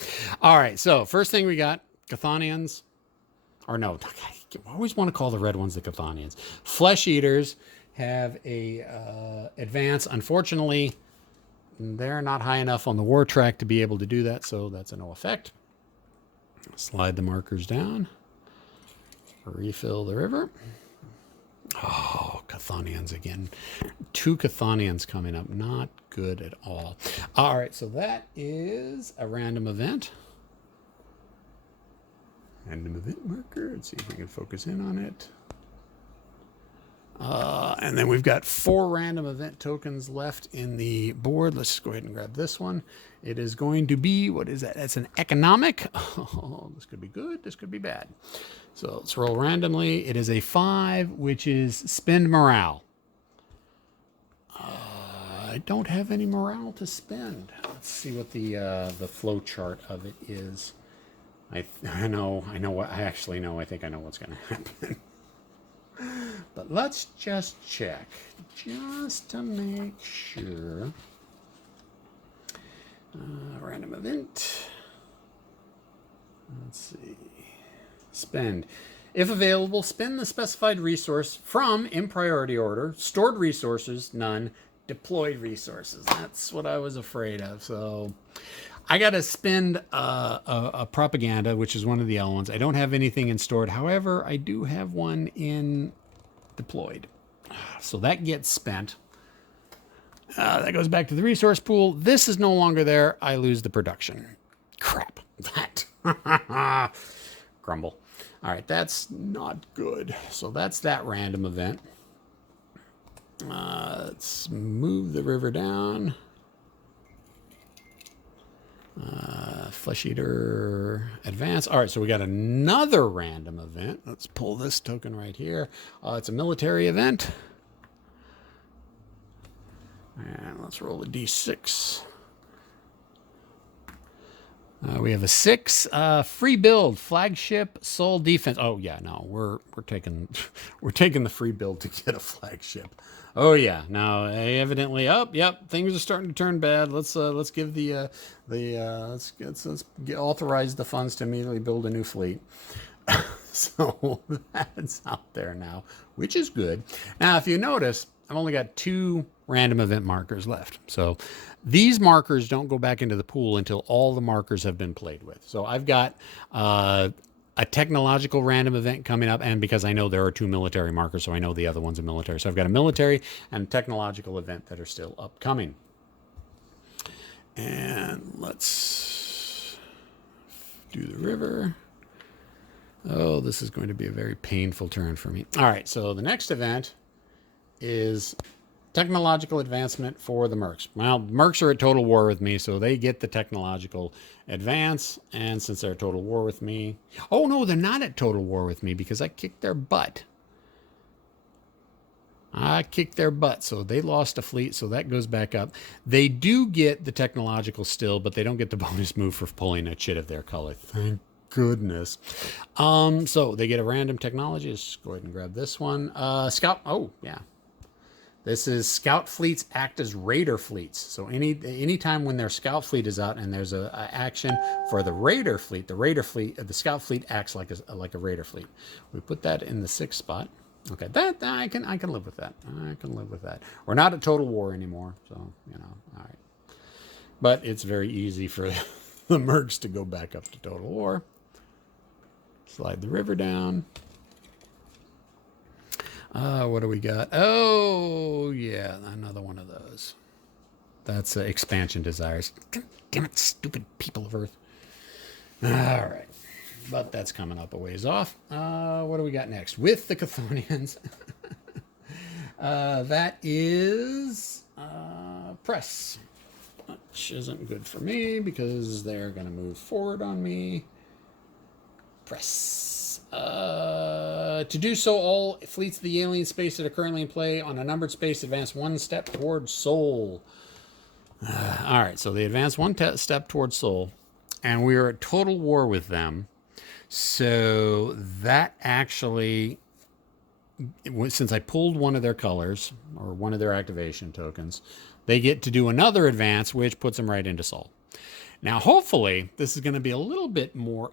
All right, so first thing we got, Chthonians. Or no, I always want to call the red ones the Chthonians. Flesh Eaters have a advance. Unfortunately, they're not high enough on the war track to be able to do that, so that's a no effect. Slide the markers down. Refill the river. Oh, Chthonians again. 2 Chthonians coming up. Not good at all. All right, so that is a random event. Random event marker. Let's see if we can focus in on it. And then we've got 4 random event tokens left in the board. Let's just go ahead and grab this one. It is going to be, what is that? That's an economic. Oh, this could be good. This could be bad. So let's roll randomly. It is a 5, which is spend morale. I don't have any morale to spend. Let's see what the flow chart of it is. I know what I actually know. I think I know what's going to happen. But let's just check, just to make sure. Random event. Let's see. Spend. If available, spend the specified resource from, in priority order, stored resources, none, deployed resources. That's what I was afraid of. So I got to spend a propaganda, which is one of the L ones. I don't have anything in stored. However, I do have one in deployed. So that gets spent. That goes back to the resource pool. This is no longer there. I lose the production. Crap. That. Grumble. All right, that's not good. So that's that random event. Let's move the river down. Flesh Eater Advance. All right, so we got another random event. Let's pull this token right here. It's a military event. And let's roll a d6. We have a 6 free build flagship soul defense. Oh yeah, no, we're taking the free build to get a flagship. Oh yeah, now evidently, yep, things are starting to turn bad. Let's give let's authorize the funds to immediately build a new fleet. So that's out there now, which is good. Now, if you notice, I've only got 2 random event markers left. So these markers don't go back into the pool until all the markers have been played with. So I've got a technological random event coming up, and because I know there are 2 military markers, so I know the other one's a military. So I've got a military and technological event that are still upcoming. And let's do the river. Oh, this is going to be a very painful turn for me. All right, so the next event is technological advancement for the Mercs. Well, Mercs are at total war with me, so they get the technological advance. And since they're at total war with me... Oh, no, they're not at total war with me because I kicked their butt. I kicked their butt, so they lost a fleet, so that goes back up. They do get the technological still, but they don't get the bonus move for pulling a chit of their color. Thank goodness. So they get a random technology. Let's go ahead and grab this one. Scout. Oh, yeah. This is scout fleets act as raider fleets. So any time when their scout fleet is out and there's a action for the raider fleet, the scout fleet acts like a raider fleet. We put that in the 6th spot. Okay, that I can live with that. I can live with that. We're not at total war anymore, so all right. But it's very easy for the Mercs to go back up to total war. Slide the river down. What do we got? Oh, yeah, another one of those. That's expansion desires. Damn it, stupid people of Earth. All right. But that's coming up a ways off. What do we got next? With the Chthonians. That is press. Which isn't good for me because they're going to move forward on me. Press. To do so, all fleets of the alien space that are currently in play on a numbered space advance 1 step towards Sol. All right, so they advance 1 step towards Sol, and we are at total war with them. So that actually, since I pulled one of their colors or one of their activation tokens, they get to do another advance, which puts them right into Sol. Now, hopefully, this is going to be a little bit more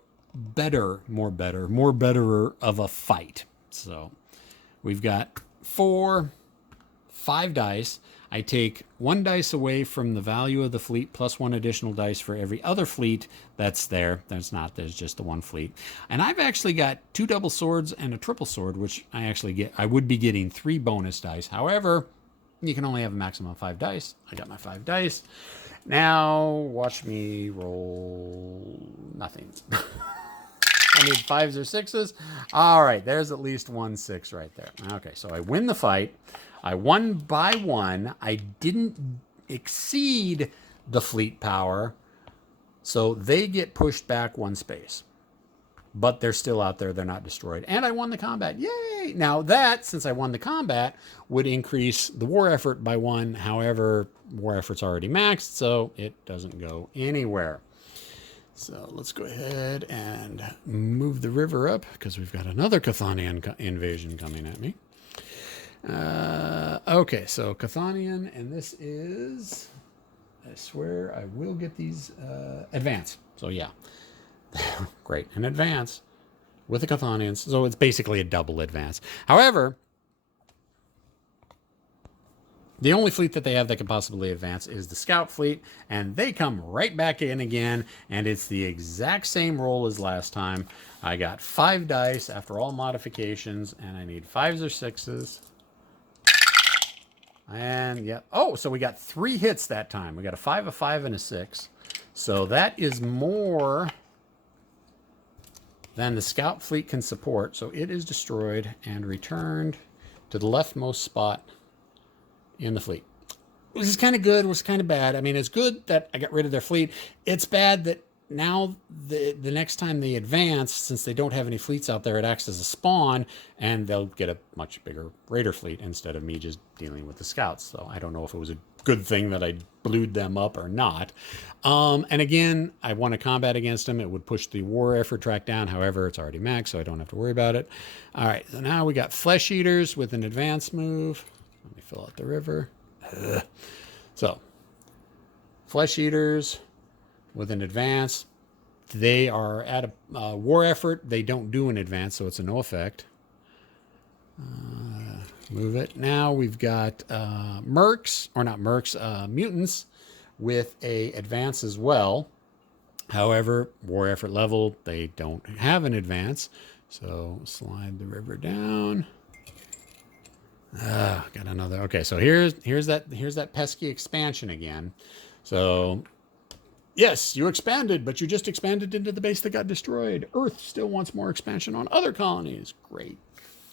betterer of a fight. So we've got 5 dice. I take 1 dice away from the value of the fleet plus 1 additional dice for every other fleet that's there. There's just the 1 fleet. And I've actually got 2 double swords and a triple sword, which I would be getting 3 bonus dice. However, you can only have a maximum of 5 dice. I got my 5 dice. Now watch me roll nothing. I need 5s or 6s. All right, there's at least 1 6 right there. Okay, so I win the fight. I won by 1. I didn't exceed the fleet power, so they get pushed back 1 space. But they're still out there. They're not destroyed. And I won the combat. Yay! Now that, since I won the combat, would increase the war effort by 1. However, war effort's already maxed, so it doesn't go anywhere. So let's go ahead and move the river up because we've got another Chthonian invasion coming at me. Okay, so Chthonian, and this is, I swear I will get these advance. So yeah, great, an advance. with the Chthonians. So it's basically a double advance. However, the only fleet that they have that can possibly advance is the scout fleet, and they come right back in again, and it's the exact same roll as last time. I got 5 dice after all modifications, and I need 5s or 6s. And yeah, oh, so we got 3 hits that time. We got a 5, a 5, and a 6. So that is more than the scout fleet can support. So it is destroyed and returned to the leftmost spot in the fleet. Which is kind of good, which is kind of bad. I mean, it's good that I got rid of their fleet. It's bad that now the next time they advance, since they don't have any fleets out there, it acts as a spawn, and they'll get a much bigger raider fleet instead of me just dealing with the scouts. So I don't know if it was a good thing that I blued them up or not. And again, I won a combat against them. It would push the war effort track down. However, it's already maxed, so I don't have to worry about it. All right, so now we got flesh eaters with an advance move. Let me fill out the river. So, flesh eaters with an advance. They are at a war effort. They don't do an advance, so it's a no effect. Move it. Now we've got mercs, or not mercs, mutants with a advance as well. However, war effort level, they don't have an advance. So slide the river down. Got another. Okay, so here's that pesky expansion again. So yes, you expanded, but you just expanded into the base that got destroyed. Earth still wants more expansion on other colonies. Great.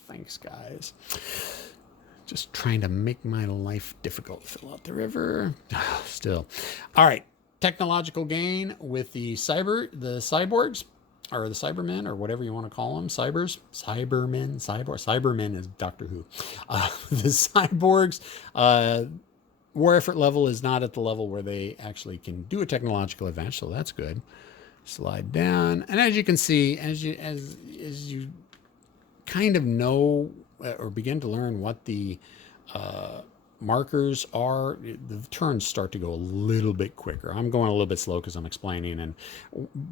Thanks, guys. Just trying to make my life difficult. Fill out the river. Still. All right. Technological gain with the cyborgs, or the Cybermen, or whatever you want to call them. Cybermen is Doctor Who. The cyborgs, war effort level is not at the level where they actually can do a technological advance, so that's good. Slide down, and as you can see, as you kind of know or begin to learn what the markers are, the turns start to go a little bit quicker. I'm going a little bit slow because I'm explaining and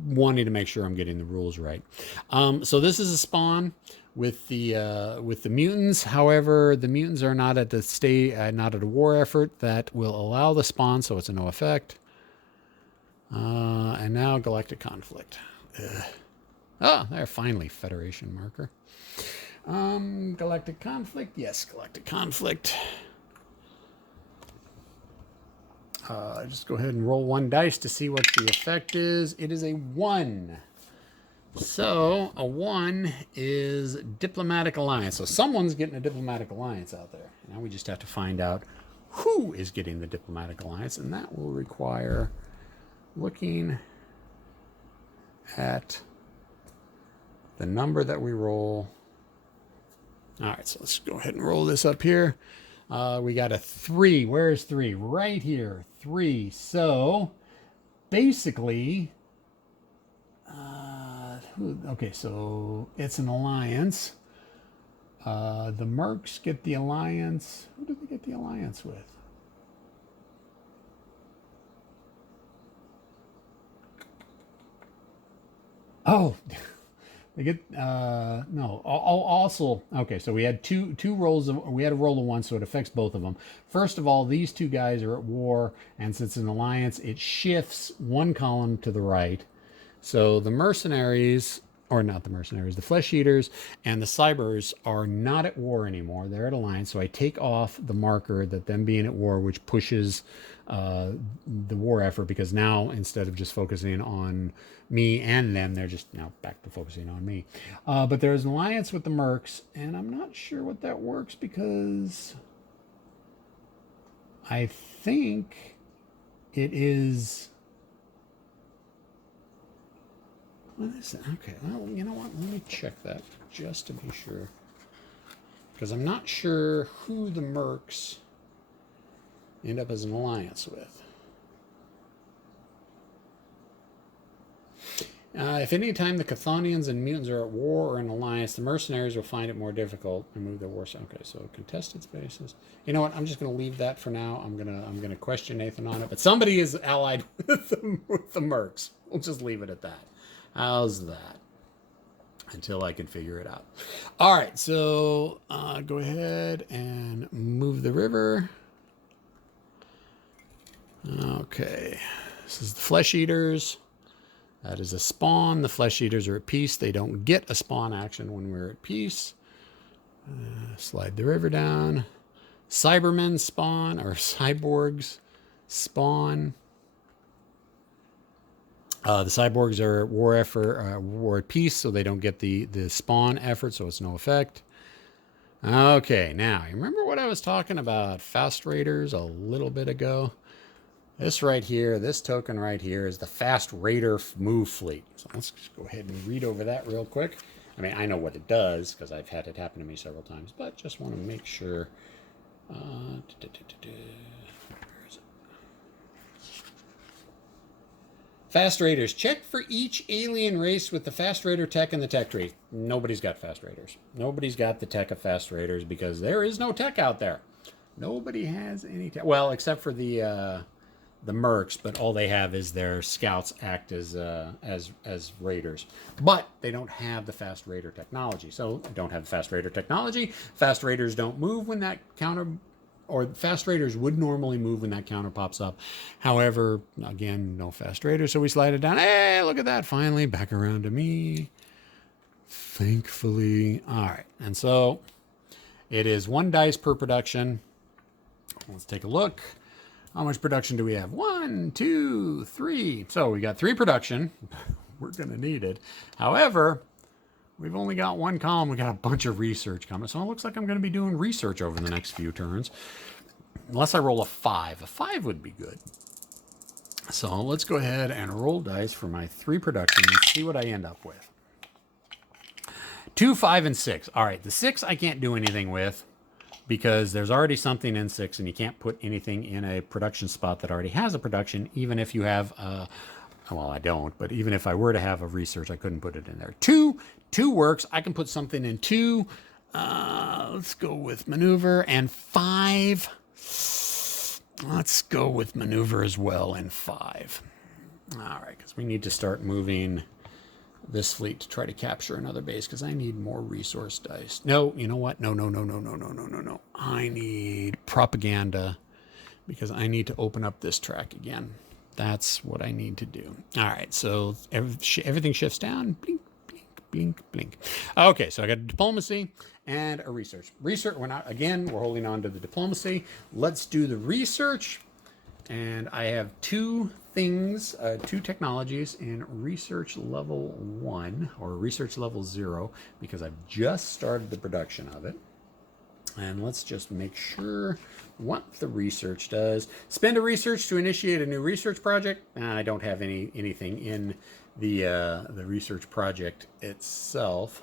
wanting to make sure I'm getting the rules right. So this is a spawn with the mutants. However, the mutants are not at not at a war effort that will allow the spawn, so it's a no effect. And now Galactic Conflict. Oh, there, finally, Federation marker. Galactic Conflict. Yes, Galactic Conflict. Just go ahead and roll 1 dice to see what the effect is. It is a 1. So a 1 is diplomatic alliance. So someone's getting a diplomatic alliance out there. Now we just have to find out who is getting the diplomatic alliance, and that will require looking at the number that we roll. All right, so let's go ahead and roll this up here. We got a 3. Where's 3? Right here. 3. So basically, okay, so it's an alliance. The mercs get the alliance. Who did they get the alliance with? Oh, they get no. Also, okay. So we had two rolls of. We had a roll of 1, so it affects both of them. First of all, these 2 guys are at war, and since it's an alliance, it shifts 1 column to the right. So the mercenaries, or not the mercenaries, the flesh eaters and the cybers are not at war anymore. They're at alliance. So I take off the marker that them being at war, which pushes the war effort, because now instead of just focusing on me and them, they're just now back to focusing on me. But there's an alliance with the mercs, and I'm not sure what that works, because I think it is. What is it? Okay, well, you know what? Let me check that just to be sure, because I'm not sure who the mercs end up as an alliance with. If any time the Chthonians and mutants are at war or in alliance, the mercenaries will find it more difficult to move their war. Okay, so contested spaces. You know what? I'm just going to leave that for now. I'm gonna question Nathan on it, but somebody is allied with the mercs. We'll just leave it at that. How's that? until I can figure it out. All right, so go ahead and move the river. Okay, this is the flesh eaters. That is a spawn. The flesh eaters are at peace. They don't get a spawn action when we're at peace. Slide the river down. Cybermen spawn, or cyborgs spawn. The cyborgs are war effort, war at peace, so they don't get the spawn effort, so it's no effect. Okay, now, you remember what I was talking about fast raiders a little bit ago? This right here, this token right here is the fast raider move fleet. So let's just go ahead and read over that real quick. I mean, I know what it does because I've had it happen to me several times, but just want to make sure. Where is it? Fast raiders. Check for each alien race with the fast raider tech and the tech tree. Nobody's got fast raiders. Nobody's got the tech of fast raiders because there is no tech out there. Nobody has any tech. Well, except for the mercs, but all they have is their scouts act as raiders. But they don't have the fast raider technology. So don't have the fast raider technology. Fast raiders don't move when that counter, or fast raiders would normally move when that counter pops up. However, again, no fast raiders, so we slide it down. Hey, look at that! Finally, back around to me. Thankfully, all right. And so it is 1 dice per production. Let's take a look. How much production do we have? 1, 2, 3. So we got 3 production. We're going to need it. However, we've only got 1 column. We got a bunch of research coming. So it looks like I'm going to be doing research over the next few turns. Unless I roll a 5. A 5 would be good. So let's go ahead and roll dice for my 3 production and see what I end up with. 2, 5, and 6. All right, the 6 I can't do anything with, because there's already something in 6, and you can't put anything in a production spot that already has a production, even if you have, well, I don't, but even if I were to have a research, I couldn't put it in there. 2 works. I can put something in 2. Let's go with maneuver. And 5, let's go with maneuver as well in 5. All right, because we need to start moving this fleet to try to capture another base, because I need more resource dice. No, you know what? No. I need propaganda, because I need to open up this track again. That's what I need to do. All right, so everything shifts down. Blink, blink, blink, blink. Okay, so I got diplomacy and a research. Research, we're holding on to the diplomacy. Let's do the research. And I have 2 things, 2 technologies in research level 1 or research level 0, because I've just started the production of it. And let's just make sure what the research does. Spend a research to initiate a new research project. I don't have anything in the research project itself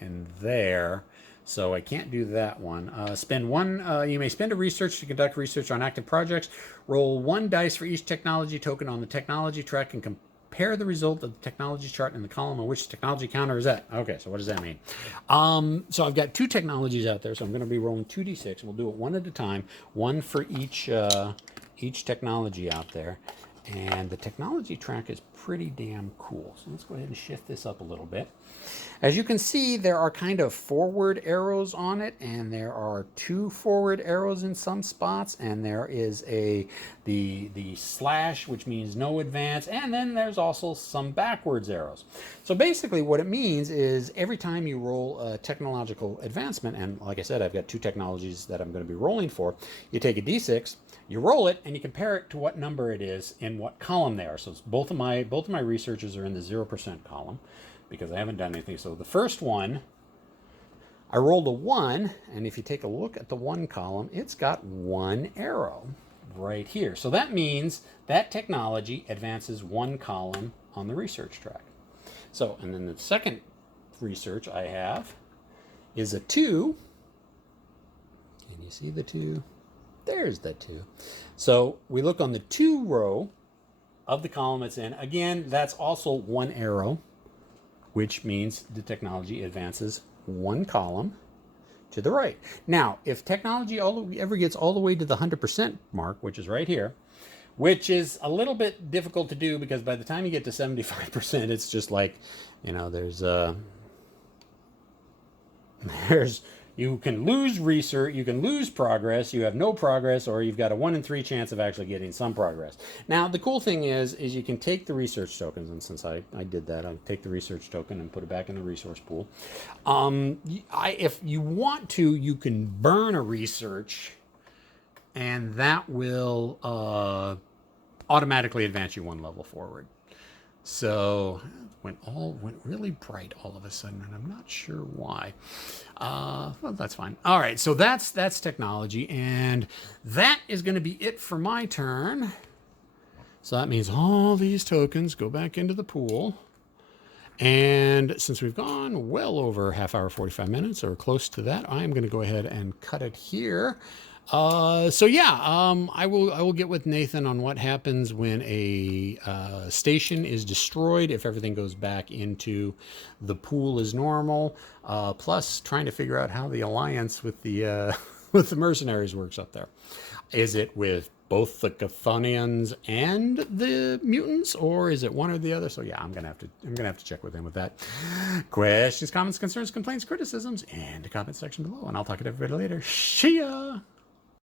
in there, so I can't do that one. Spend 1. You may spend a research to conduct research on active projects. Roll 1 dice for each technology token on the technology track and compare the result of the technology chart in the column on which the technology counter is at. Okay, so what does that mean? So I've got 2 technologies out there, so I'm going to be rolling 2d6. We'll do it one at a time, 1 for each technology out there. And the technology track is pretty damn cool. So let's go ahead and shift this up a little bit. As you can see, there are kind of forward arrows on it, and there are 2 forward arrows in some spots, and there is the slash, which means no advance, and then there's also some backwards arrows. So basically what it means is every time you roll a technological advancement, and like I said, I've got 2 technologies that I'm going to be rolling for, you take a d6, you roll it, and you compare it to what number it is in what column they are. So it's both of my researches are in the 0% column, because I haven't done anything. So the first one, I rolled a 1, and if you take a look at the 1 column, it's got 1 arrow right here. So that means that technology advances 1 column on the research track. So, and then the second research I have is a 2. Can you see the 2? There's the 2. So we look on the 2 row of the column it's in. Again, that's also 1 arrow, which means the technology advances 1 column to the right. Now, if technology ever gets all the way to the 100% mark, which is right here, which is a little bit difficult to do, because by the time you get to 75%, it's just like, there's You can lose research, you can lose progress, you have no progress, or you've got a 1 in 3 chance of actually getting some progress. Now, the cool thing is you can take the research tokens, and since I did that, I'll take the research token and put it back in the resource pool. If you want to, you can burn a research, and that will automatically advance you 1 level forward. So went really bright all of a sudden, and I'm not sure why. Well, that's fine. All right, so that's technology, and that is going to be it for my turn. So that means all these tokens go back into the pool. And since we've gone well over half hour, 45 minutes, or close to that, I'm going to go ahead and cut it here. I will get with Nathan on what happens when a station is destroyed, if everything goes back into the pool as normal, plus trying to figure out how the alliance with the with the mercenaries works up there. Is it with both the Chthonians and the mutants, or is it one or the other? So yeah, I'm gonna have to check with him with that. Questions, comments, concerns, complaints, criticisms in the comment section below, and I'll talk to everybody later. See ya.